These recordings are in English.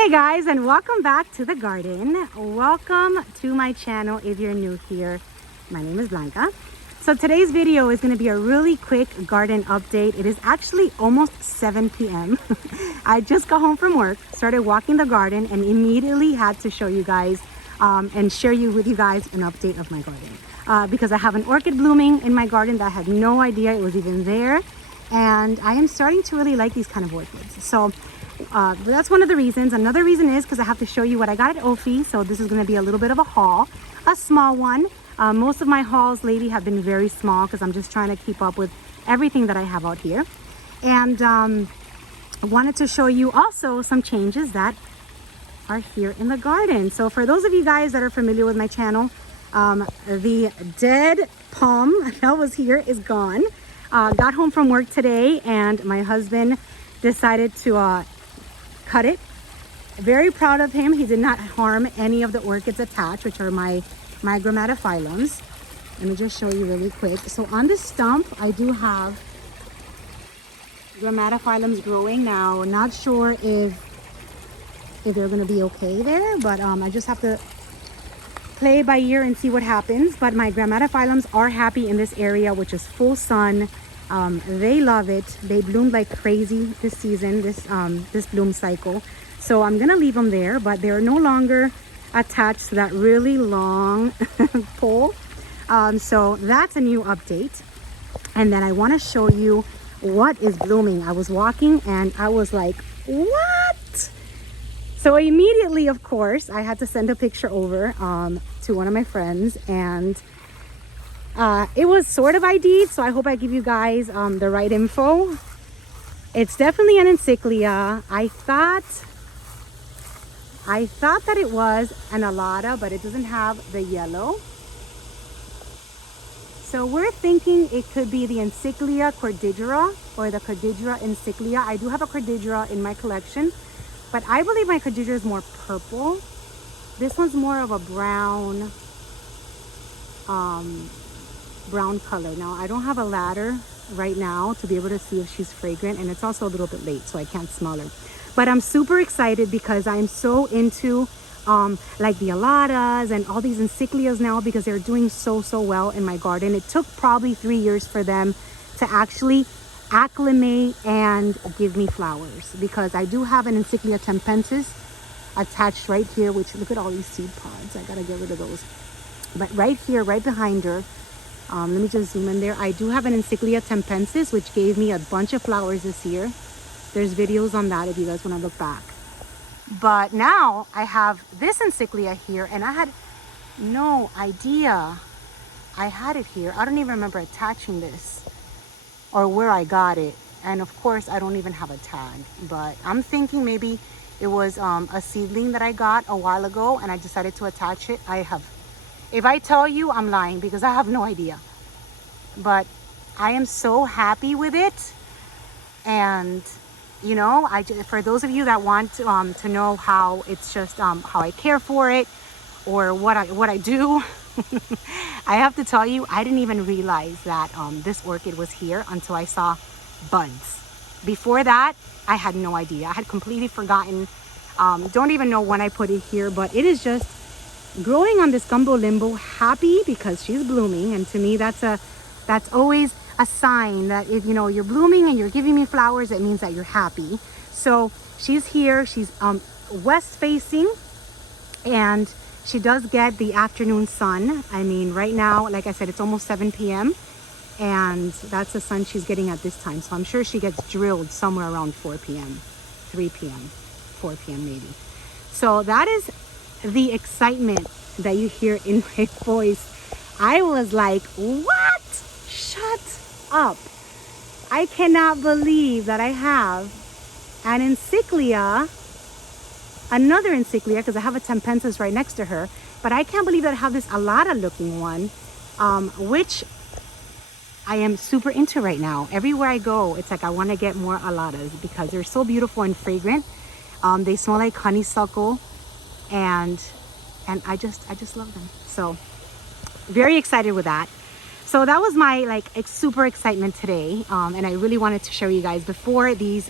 Hey guys, and welcome back to the garden. Welcome to my channel if you're new here. My name is Blanca. So today's video is going to be a really quick garden update. It is actually almost 7 p.m. I just got home from work, started walking the garden, and immediately had to show you guys and share with you guys an update of my garden. Because I have an orchid blooming in my garden that I had no idea it was even there. And I am starting to really like these kind of orchids. So that's one of the reasons. Another reason is because I have to show you what I got at Ophi. So this is going to be a little bit of a haul, a small one. Most of my hauls lately have been very small because I'm just trying to keep up with everything that I have out here. And I wanted to show you also some changes that are here in the garden. So for those of you guys that are familiar with my channel, the dead palm that was here is gone. Got home from work today and my husband decided to cut it. Very proud of him. He did not harm any of the orchids attached, which are my grammatophyllums. Let me just show you really quick. So on this stump, I do have grammatophyllums growing now. Not sure if they're going to be okay there, but I just have to play by ear and see what happens. But my grammatophyllums are happy in this area, which is full sun. They love it. They bloomed like crazy this season, this bloom cycle. So I'm gonna leave them there, but they're no longer attached to that really long pole. So that's a new update. And then I want to show you what is blooming. I was walking and I was like, what? So immediately, of course, I had to send a picture over to one of my friends, and it was sort of ID'd, so I hope I give you guys the right info. It's definitely an encyclia. I thought that it was an alata, but it doesn't have the yellow. So we're thinking it could be the Encyclia cordidera or the Cordidera encyclia. I do have a cordidera in my collection, but I believe my cordidera is more purple. This one's more of a brown color. Now I don't have a ladder right now to be able to see if she's fragrant, and it's also a little bit late, so I can't smell her. But I'm super excited because I'm so into like the alatas and all these encyclias now, because they're doing so well in my garden. It took probably 3 years for them to actually acclimate and give me flowers, because I do have an Encyclia tempensis attached right here, which, look at all these seed pods. I gotta get rid of those. But right here, right behind her, let me just zoom in there. I do have an Encyclia tempensis, which gave me a bunch of flowers this year. There's videos on that if you guys want to look back. But now I have this encyclia here, and I had no idea I had it here. I don't even remember attaching this or where I got it. And of course, I don't even have a tag. But I'm thinking maybe it was a seedling that I got a while ago, and I decided to attach it. If I tell you, I'm lying, because I have no idea. But I am so happy with it. And you know, for those of you that want to know how it's just how I care for it, or what I do, I have to tell you, I didn't even realize that this orchid was here until I saw buds. Before that, I had no idea. I had completely forgotten. Don't even know when I put it here, but it is just growing on this gumbo limbo, happy because she's blooming. And to me, that's always a sign that if you know you're blooming and you're giving me flowers, it means that you're happy. So she's here. She's west facing, and she does get the afternoon sun. I mean, right now, like I said, it's almost 7 p.m. and that's the sun she's getting at this time. So I'm sure she gets drilled somewhere around 4 p.m., 3 p.m., 4 p.m. maybe. So that is the excitement that you hear in my voice. I was like, what? Shut up. I cannot believe that I have an encyclia, another encyclia, because I have a tempensis right next to her, but I can't believe that I have this alata looking one, which I am super into right now. Everywhere I go, it's like I want to get more alatas because they're so beautiful and fragrant. They smell like honeysuckle, and I just love them. So very excited with that. So that was my super excitement today, and I really wanted to show you guys before these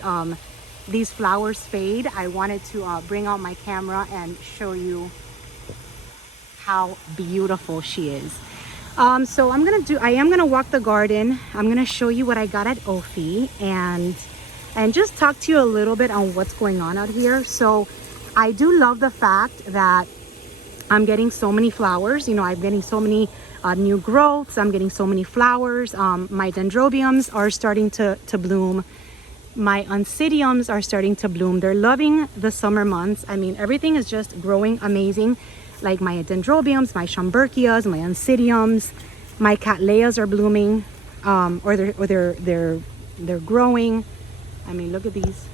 these flowers fade, I wanted to bring out my camera and show you how beautiful she is. So I am gonna walk the garden. I'm gonna show you what I got at Ophi and just talk to you a little bit on what's going on out here. So I do love the fact that I'm getting so many flowers. You know, I'm getting so many new growths. I'm getting so many flowers. My dendrobiums are starting to bloom. My oncidiums are starting to bloom. They're loving the summer months. I mean, everything is just growing amazing. Like my dendrobiums, my schomburgkias, my oncidiums, my cattleyas are blooming, or they're growing. I mean, look at these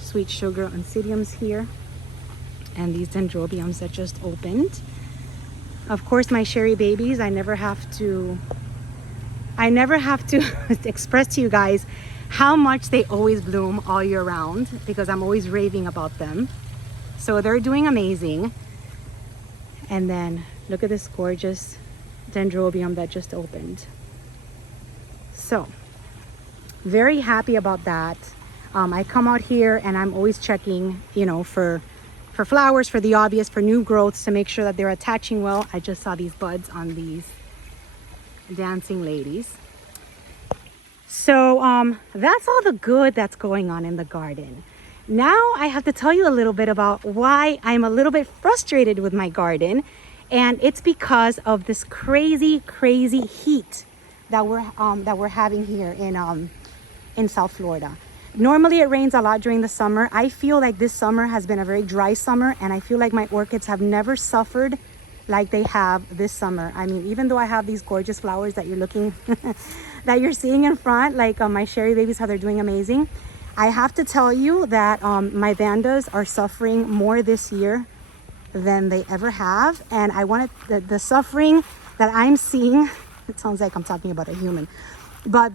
sweet sugar oncidiums here, and these dendrobiums that just opened. Of course, my sherry babies. I never have to express to you guys how much they always bloom all year round because I'm always raving about them. So they're doing amazing. And then look at this gorgeous dendrobium that just opened. So very happy about that. I come out here and I'm always checking, you know, for flowers, for the obvious, for new growths to make sure that they're attaching well. I just saw these buds on these dancing ladies. So that's all the good that's going on in the garden. Now I have to tell you a little bit about why I'm a little bit frustrated with my garden, and it's because of this crazy heat that we're having here in South Florida. Normally it rains a lot during the summer. I feel like this summer has been a very dry summer, and I feel like my orchids have never suffered like they have this summer. I mean, even though I have these gorgeous flowers that you're looking that you're seeing in front, like my sherry babies, how they're doing amazing. I have to tell you that my vandas are suffering more this year than they ever have. And I wanted the suffering that I'm seeing, it sounds like I'm talking about a human, but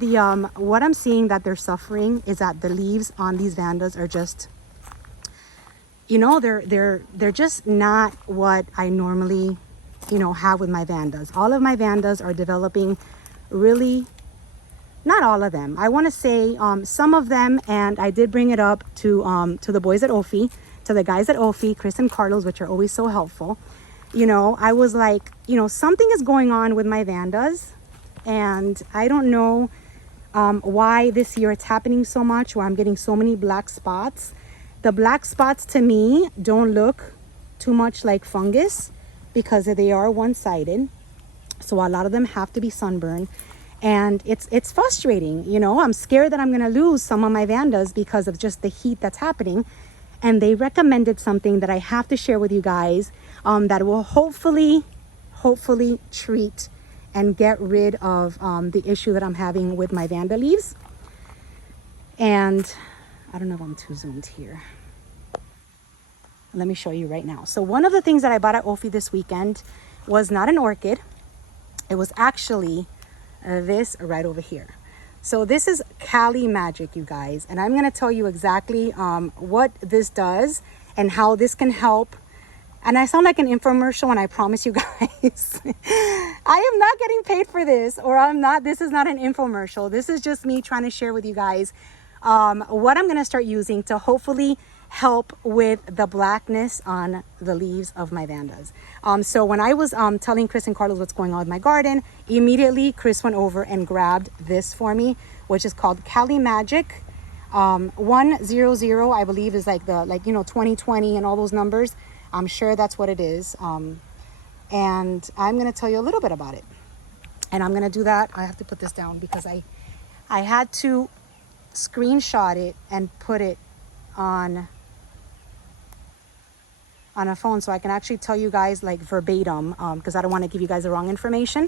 what I'm seeing that they're suffering is that the leaves on these vandas are just, you know, they're just not what I normally, you know, have with my vandas. All of my vandas are developing really, not all of them. I want to say some of them, and I did bring it up to the boys at Ophi, to the guys at Ophi, Chris and Carlos, which are always so helpful. You know, I was like, you know, something is going on with my vandas, and I don't know why this year it's happening so much, where I'm getting so many black spots. The black spots to me don't look too much like fungus because they are one-sided. So a lot of them have to be sunburned. And it's frustrating, you know. I'm scared that I'm going to lose some of my vandas because of just the heat that's happening. And they recommended something that I have to share with you guys that will hopefully treat and get rid of the issue that I'm having with my vanda leaves. And I don't know if I'm too zoomed here. Let me show you right now. So one of the things that I bought at Ophi this weekend was not an orchid. It was actually this right over here. So this is Cali Magic, you guys, and I'm going to tell you exactly what this does and how this can help. And I sound like an infomercial, and I promise you guys I am not getting paid for this, or this is not an infomercial. This is just me trying to share with you guys what I'm going to start using to hopefully help with the blackness on the leaves of my vandas. So when I was telling Chris and Carlos what's going on with my garden, immediately Chris went over and grabbed this for me, which is called Cali Magic 100. I believe is like 2020 and all those numbers. I'm sure that's what it is. And I'm going to tell you a little bit about it. And I'm going to do that. I have to put this down because I had to screenshot it and put it on a phone so I can actually tell you guys like verbatim, because I don't want to give you guys the wrong information.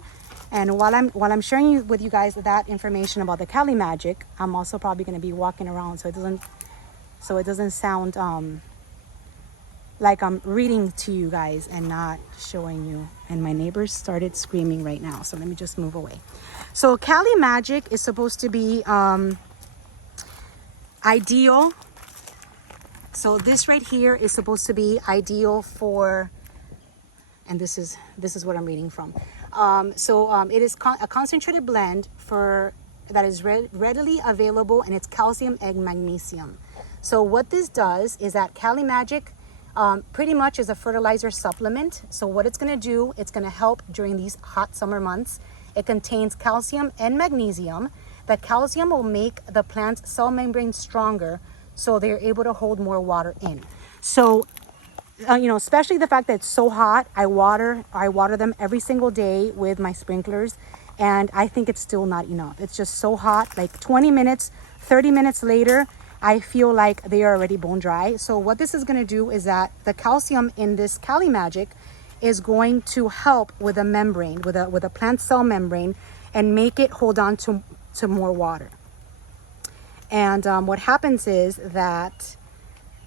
And while I'm sharing with you guys that information about the Cali Magic, I'm also probably going to be walking around so it doesn't sound like I'm reading to you guys and not showing you. And my neighbors started screaming right now, so let me just move away. So Cali Magic is supposed to be ideal. So this right here is supposed to be ideal for, and this is what I'm reading from. It is a concentrated blend for that is readily available, and it's calcium and magnesium. So what this does is that Cali Magic pretty much is a fertilizer supplement. So what it's going to do, it's going to help during these hot summer months. It contains calcium and magnesium. The calcium will make the plant's cell membrane stronger, so they're able to hold more water in. So you know, especially the fact that it's so hot, I water them every single day with my sprinklers, and I think it's still not enough. It's just so hot. Like 20 minutes, 30 minutes later, I feel like they are already bone dry. So what this is going to do is that the calcium in this Cali Magic is going to help with a membrane, with a plant cell membrane, and make it hold on to more water. And what happens is that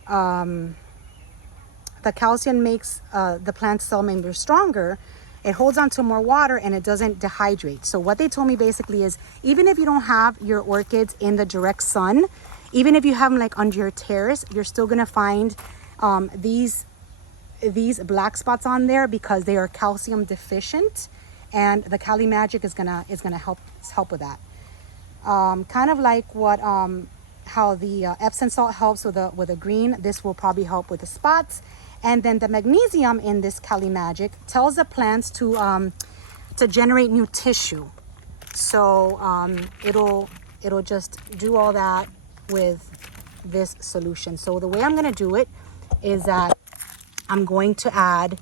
the calcium makes the plant cell membrane stronger. It holds on to more water and it doesn't dehydrate. So what they told me basically is, even if you don't have your orchids in the direct sun, even if you have them like under your terrace, you're still gonna find these black spots on there because they are calcium deficient, and the Cali Magic is gonna help with that. Kind of like what how the Epsom salt helps with a green, this will probably help with the spots. And then the magnesium in this Cali Magic tells the plants to generate new tissue. So it'll just do all that with this solution. So the way I'm gonna do it is that I'm going to add,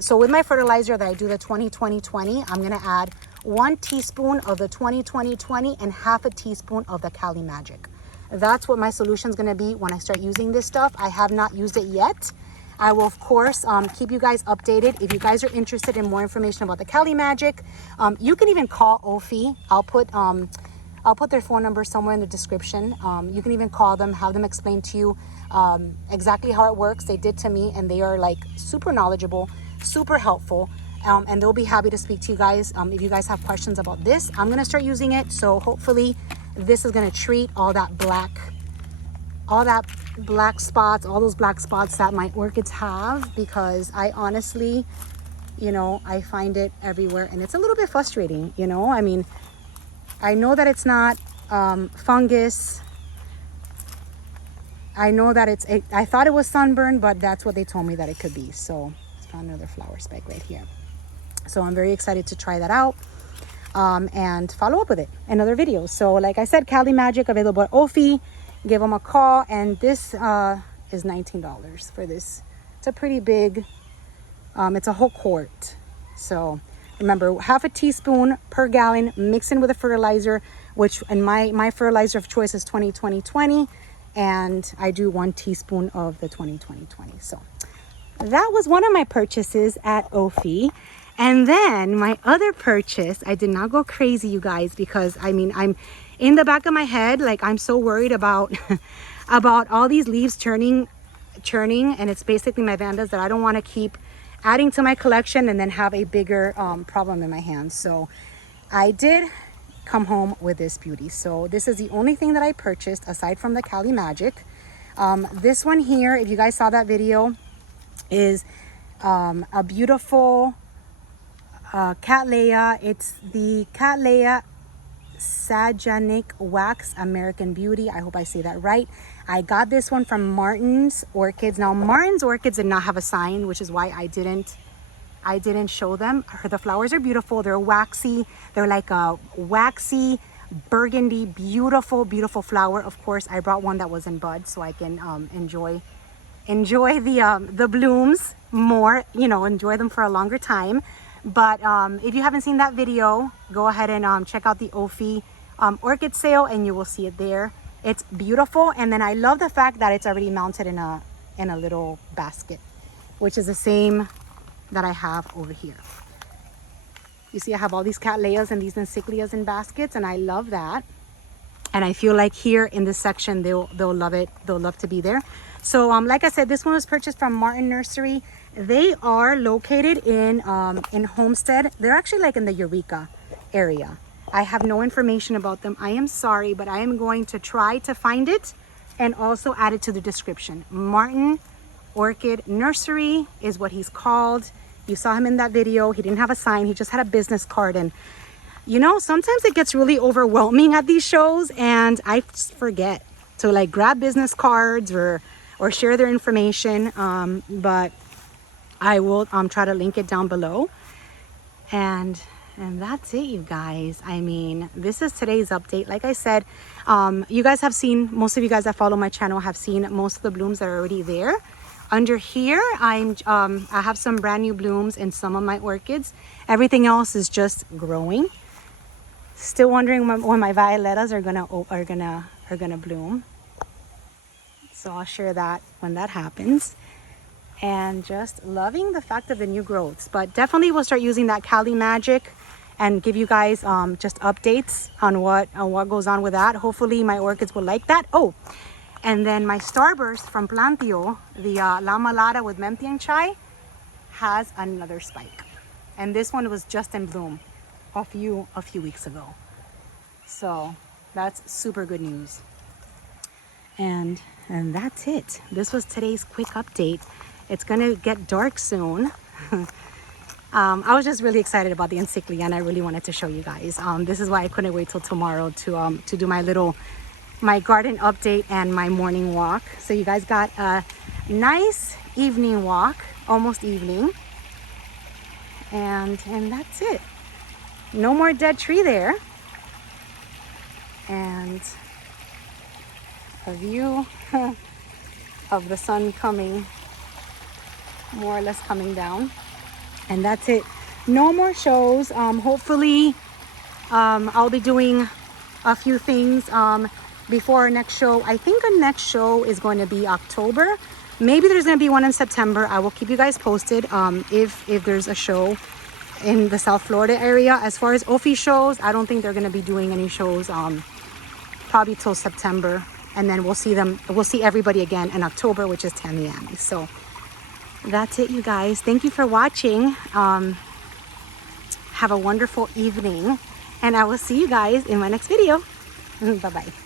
so with my fertilizer that I do, the 20-20-20, I'm gonna add 1 teaspoon of the 20-20-20 and half a teaspoon of the Cali Magic. That's what my solution is gonna be when I start using this stuff. I have not used it yet. I will, of course, keep you guys updated. If you guys are interested in more information about the Cali Magic, you can even call Ophi. I'll put their phone number somewhere in the description. You can even call them, have them explain to you exactly how it works. They did to me, and they are like super knowledgeable, super helpful, and they'll be happy to speak to you guys. If you guys have questions about this, I'm gonna start using it. So hopefully this is gonna treat all that black spots, all those black spots that my orchids have, because I honestly, you know, I find it everywhere, and it's a little bit frustrating, you know. I mean, I know that it's not fungus. I know that I thought it was sunburn, but that's what they told me that it could be. So it's found another flower spike right here. So I'm very excited to try that out and follow up with it in other videos. So like I said, Cali Magic available at Ophi. Give them a call, and this is $19 for this. It's a pretty big, it's a whole quart. So remember, half a teaspoon per gallon, mix in with a fertilizer, which in my fertilizer of choice is 20-20-20, and I do 1 teaspoon of the 20-20-20. So that was one of my purchases at Ophi. And then my other purchase, I did not go crazy, you guys, because I mean, I'm in the back of my head, like I'm so worried about about all these leaves churning, and it's basically my vandas that I don't want to keep adding to my collection and then have a bigger problem in my hands. So I did come home with this beauty. So this is the only thing that I purchased aside from the Cali Magic. This one here, if you guys saw that video, is a beautiful Cattleya. It's the Cattleya Sajanic Wax American Beauty. I hope I say that right. I got this one from Martin's Orchids. Now Martin's Orchids did not have a sign, which is why I didn't show them. The flowers are beautiful. They're waxy. They're like a waxy burgundy, beautiful flower. Of course, I brought one that was in bud so I can enjoy the blooms more, you know, enjoy them for a longer time. But if you haven't seen that video, go ahead and check out the Ophi orchid sale, and you will see it there. It's beautiful, and then I love the fact that it's already mounted in a little basket, which is the same that I have over here. You see, I have all these Cattleyas and these Encyclias in baskets, and I love that. And I feel like here in this section, they'll love it. They'll love to be there. So like I said, this one was purchased from Martin Nursery. They are located in Homestead. They're actually like in the Eureka area. I have no information about them. I am sorry, but I am going to try to find it and also add it to the description. Martin Orchid Nursery is what he's called. You saw him in that video. He didn't have a sign. He just had a business card. And you know, sometimes it gets really overwhelming at these shows and I just forget to like grab business cards or share their information. But I will try to link it down below. And that's it, you guys. I mean, this is today's update. Like I said, you guys have seen, most of you guys that follow my channel have seen most of the blooms that are already there. Under here, I have some brand new blooms in some of my orchids. Everything else is just growing. Still wondering when my violetas are gonna bloom. So I'll share that when that happens. And just loving the fact of the new growths, but definitely we'll start using that Cali magic and give you guys just updates on what goes on with that. Hopefully my orchids will like that. Oh, and then my starburst from Plantio, the La Malata with Mempiang Chai, has another spike, and this one was just in bloom a few weeks ago. So that's super good news. And that's it. This was today's quick update. It's gonna get dark soon. I was just really excited about the encyclia and I really wanted to show you guys. This is why I couldn't wait till tomorrow to do my garden update and my morning walk. So you guys got a nice evening walk, almost evening. And that's it. No more dead tree there. And a view of the sun coming, more or less coming down. And that's it. No more shows. Hopefully I'll be doing a few things before our next show. I think our next show is going to be October. Maybe there's going to be one in September. I will keep you guys posted if there's a show in the South Florida area. As far as Ophi shows, I don't think they're going to be doing any shows probably till September, and then we'll see everybody again in October, which is Tamiami. So that's it, you guys. Thank you for watching. Have a wonderful evening, and I will see you guys in my next video. Bye bye.